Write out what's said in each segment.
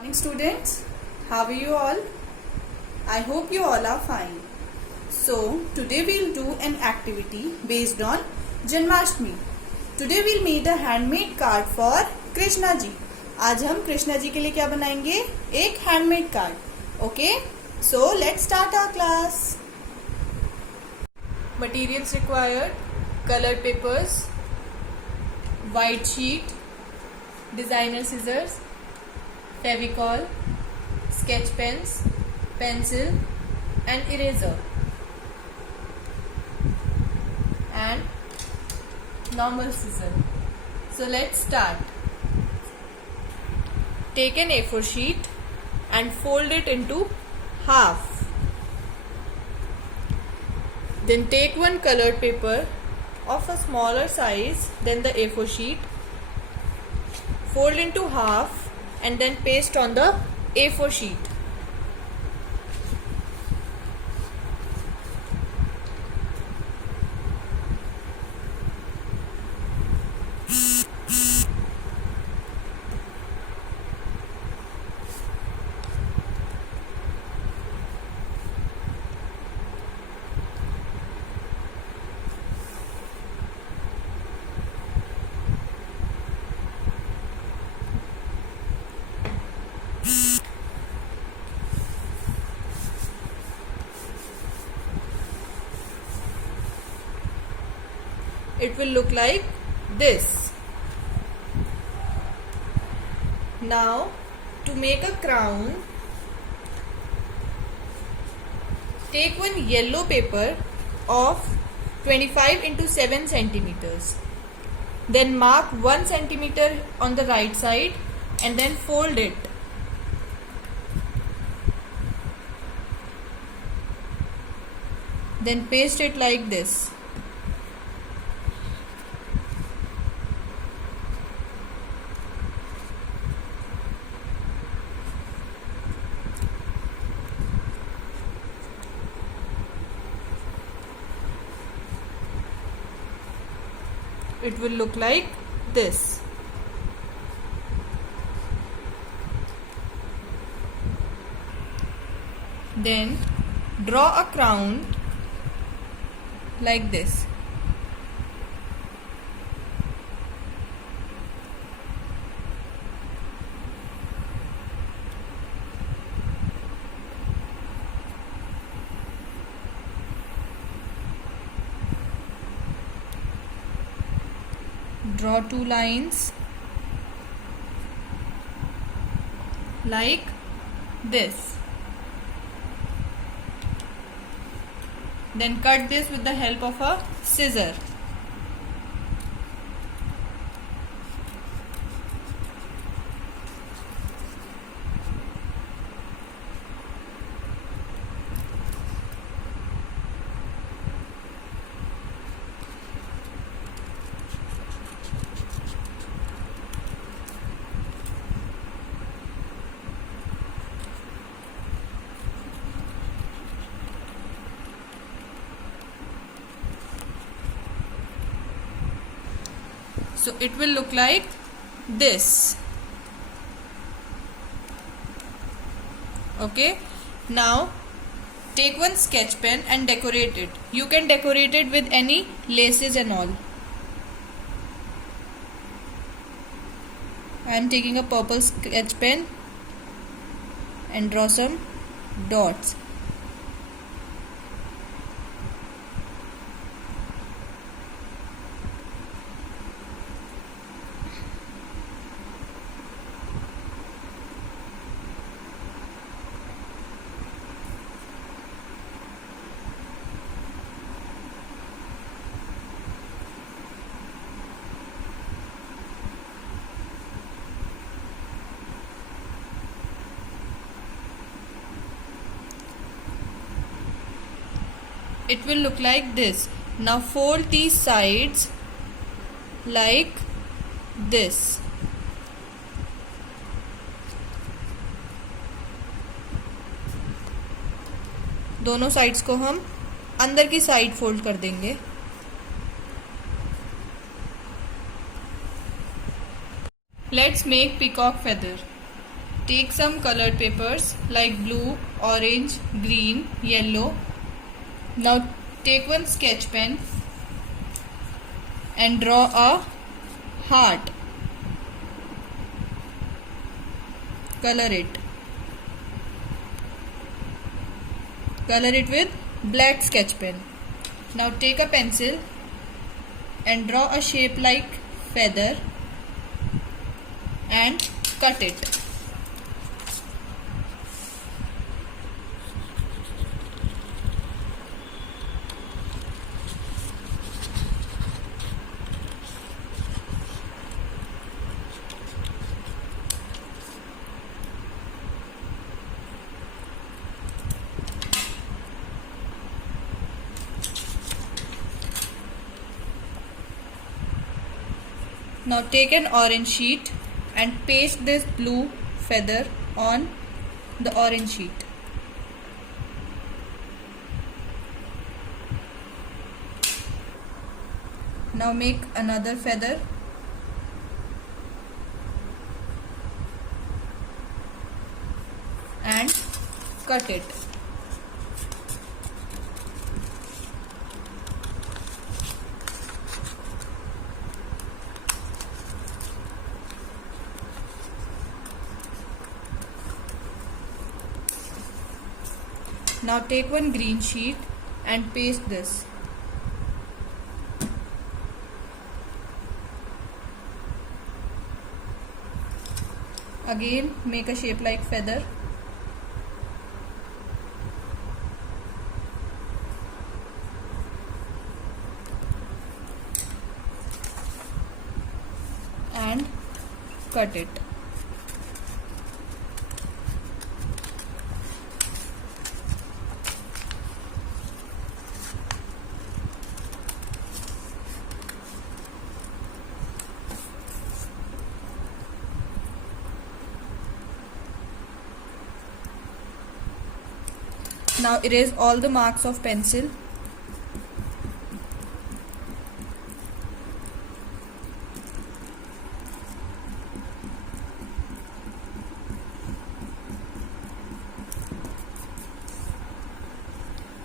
Morning students, how are you all? I hope you all are fine. So today we'll do an activity based on Janmashtami. Today we'll make a handmade card for Krishna ji. आज हम कृष्णा जी के लिए क्या बनाएंगे? एक handmade card. Okay? So let's start our class. Materials required: colored papers, white sheet, designer scissors, Fevicol, sketch pens, pencil and eraser and normal scissor. So let's start. Take an A4 sheet and fold it into half. Then take one colored paper of a smaller size than the A4 sheet, fold into half and then paste on the A4 sheet. It will look like this. Now to make a crown, take one yellow paper of 25 into 7 centimeters. Then mark 1 centimeter on the right side and then fold it. Then paste it like this. It will look like this. Then draw a crown like this. Draw two lines like this. Then cut this with the help of a scissor. So it will look like this. Okay. Now take one sketch pen and decorate it. You can decorate it with any laces and all. I am taking a purple sketch pen and draw some dots. It will look like this. Now fold these sides like this. दोनों sides को हम अंदर की side fold कर देंगे. Let's make peacock feather. take some colored papers like blue, orange, green, yellow. Now take one sketch pen and draw a heart. Color it. Color it with black sketch pen. Now take a pencil and draw a shape like feather and cut it. Now take an orange sheet and paste this blue feather on the orange sheet. Now make another feather and cut it. Now take one green sheet and paste this. Again make a shape like feather. And cut it. Now erase all the marks of pencil.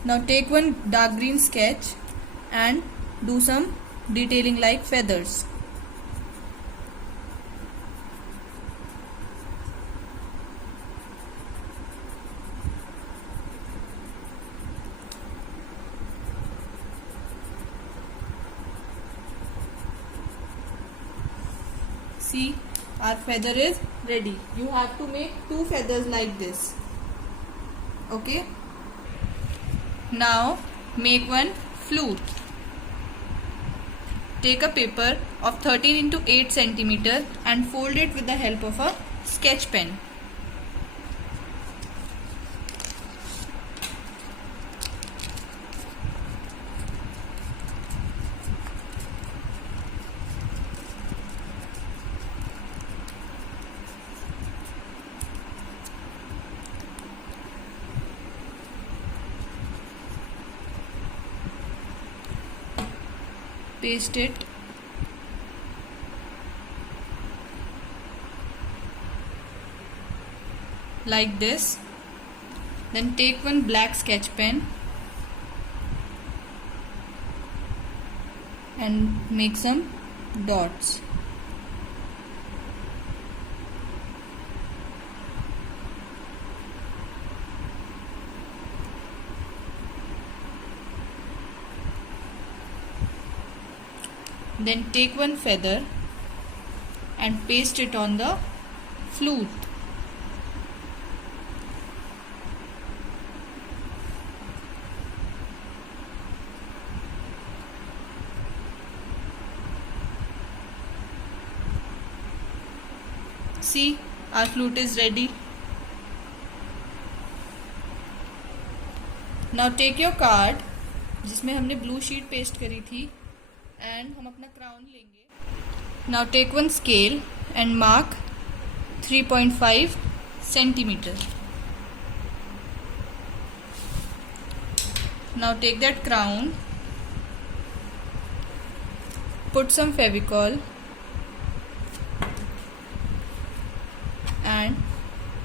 Now take one dark green sketch and do some detailing like feathers. See, our feather is ready. You have to make 2 feathers like this. Okay. Now make one flute. Take a paper of 13 into 8 centimeter and fold it with the help of a sketch pen. Paste it. Like this. Then take one black sketch pen and make some dots. Then take one feather and paste it on the flute. See, our flute is ready. Now take your card जिसमें हमने blue sheet paste करी थी and हम अपना crown लेंगे. Now take one scale and mark 3.5 centimeter. Now take that crown, put some Fevicol and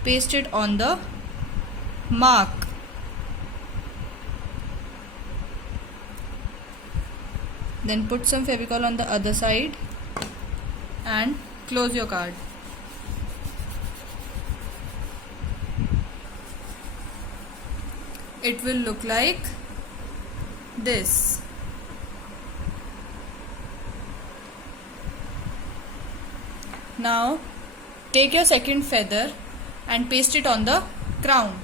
paste it on the mark. Then put some Fevicol on the other side and close your card. It will look like this. Now take your second feather and paste it on the crown.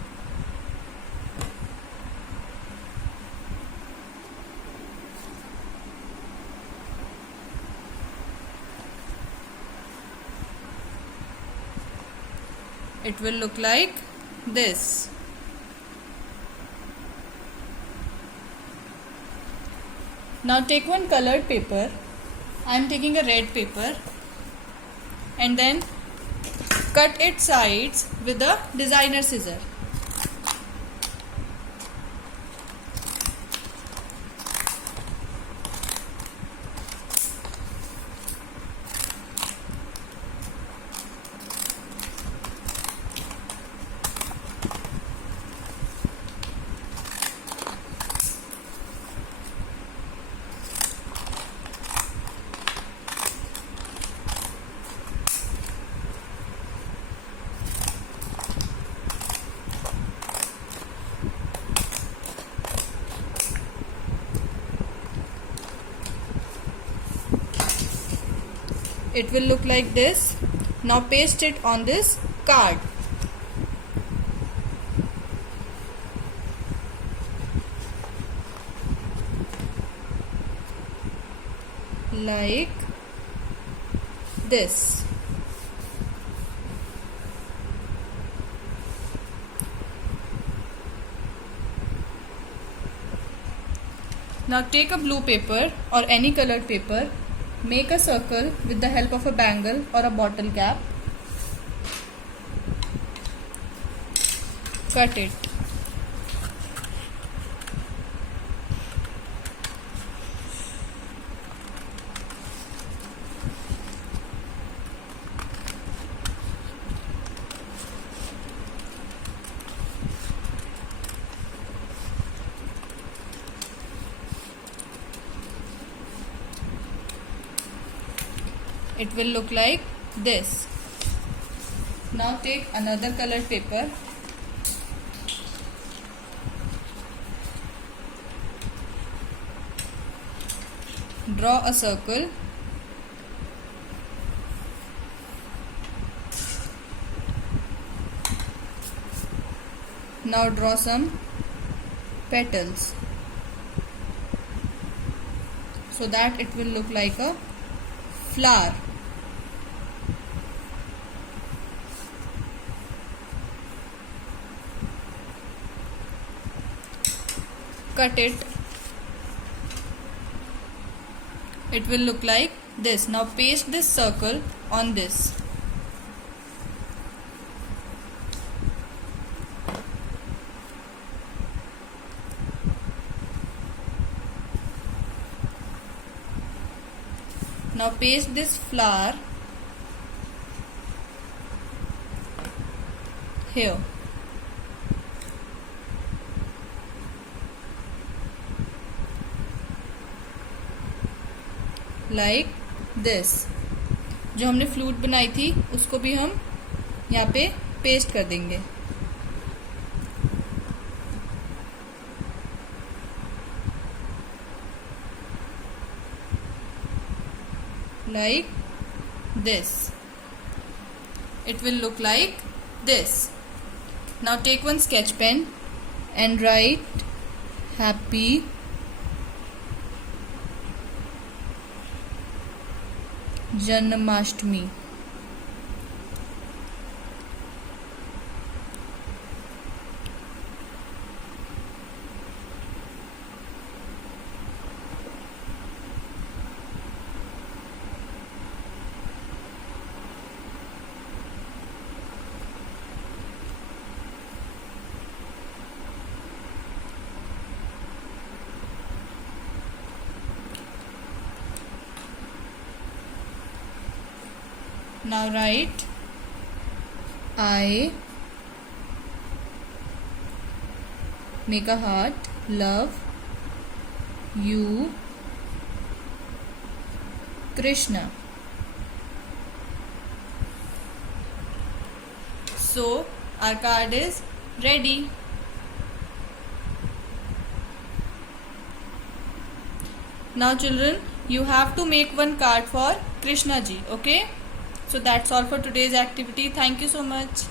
It will look like this. Now take one colored paper. I am taking a red paper and then cut its sides with a designer scissor. It will look like this. Now paste it on this card. Like this. Now take a blue paper or any colored paper. Make a circle with the help of a bangle or a bottle cap. Cut it. It will look like this. Now take another colored paper. Draw a circle. Now draw some petals so that it will look like a flower. Cut it. It will look like this. Now paste this circle on this. Now paste this flower here. Like this. जो हमने flute बनाई थी उसको भी हम यहाँ पे paste कर देंगे. Like this. It will look like this. Now take one sketch pen and write Happy Janmashtami. Now write I Make a heart. Love you, Krishna. So our card is ready. Now children, you have to make one card for Krishna ji. Okay? So that's all for today's activity. Thank you so much.